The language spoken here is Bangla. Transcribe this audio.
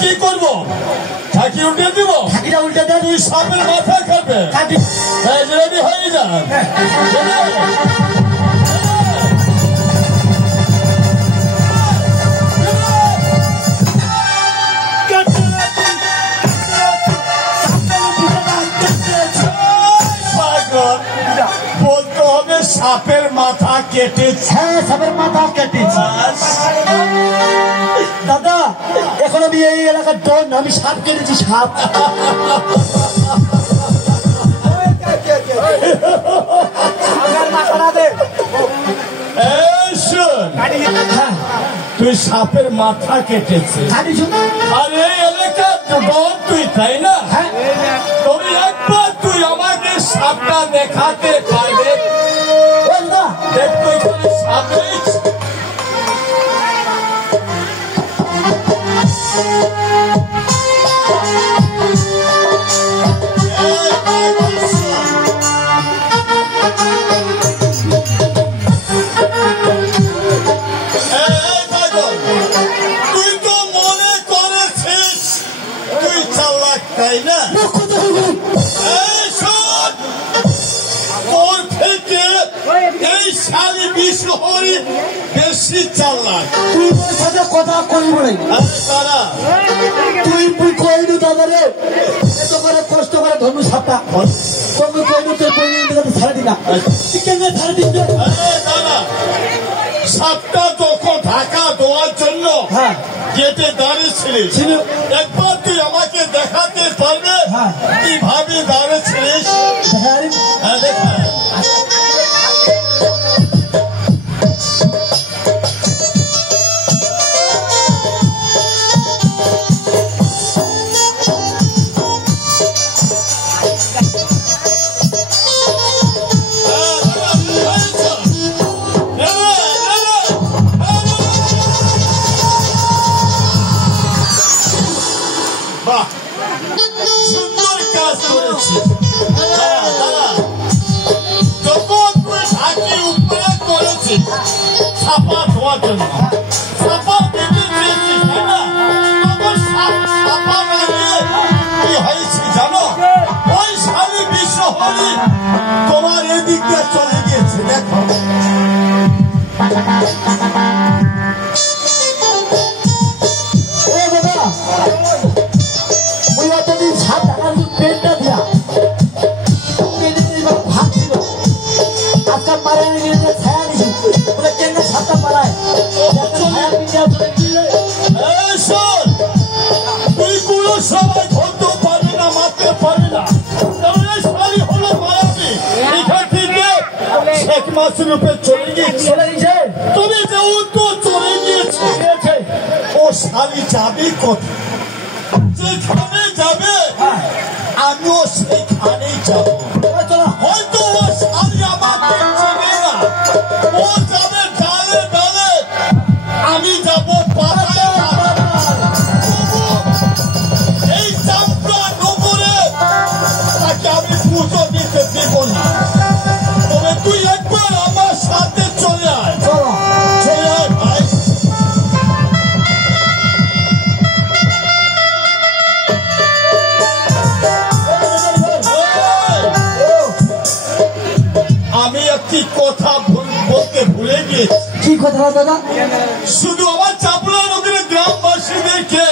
কি করবো? ঝাঁকি উল্টে দিব। ঝাঁকিটা উল্টে দেন। তুই সাপের মাথা খাবে। রেডি হয়ে যা। বলতে হবে সাপের মাথা কেটেছে। হ্যাঁ, সাপের মাথা কেটেছে। দাদা, এখন আমি এই এলাকার ডন, আমি সাপ কেটেছি, সাপ। তুই সাপের মাথা কেটেছে আর এই এলাকার ডন তুই, তাই না? তবে একবার তুই আমাকে সাপটা দেখাতে পারবে? দেখ তুই সাপ তাই না? তোর থেকে এই সারি বিশ্বহরি বেশি চালাক। তুই ওর সাথে কথা কইব না। তারা তুই কইলু দাদা রে, এত করে কষ্ট করে ধনু সাপটা তুমি কইলু, তুই কইলু ছাড়া দিনা কেন ছাড়া দিন? দাদা, সাপটা যখন ঢাকা দেওয়ার জন্য গেটে দাঁড়িয়েছিলিস, একবার তুই আমাকে দেখাতে পারবে কিভাবে দাঁড়িয়েছিলিস? হ্যাঁ, দেখা। সুন্দর কাজ করেছিস। যখন তুই ঝাঁকি উপরে করেছিস ছাপা ধোয়ার জন্য, ছাপা দিতে চেয়েছিস, তাই না? তখন ছাপা লাগিয়ে কি হয়েছে জানো? ওই স্বামী বিশ্বহরি তোমার এদিকটা চলে গিয়েছে। দেখো, সবাই ধরতে পারবে না, মারতে পারবে না। সারি হলো মারাবি। এখান থেকে শেখ মাসুর রূপে চলে গিয়েছে। তুমি যেহেতু চলে গিয়েছে, ও সারি যাবে কোথায়? যেখানে যাবে আমিও সেখানেই যাবো। হয়তো ও সারি আমাকে চিনে না, ও যাবে ডালে ডালে, আমি যাবো পাতায়। এই চাপটা নগরে তাকে আমি পুজো দিতে দেব না। তবে তুই একবার আমার সাথে চলে আয়, চলে আয় ভাই। আমি একটি কথা বলতে ভুলে গিয়েছি। কি কথা দাদা? শুধু আমার চাপড়া নগরের গ্রামবাসীদেরকে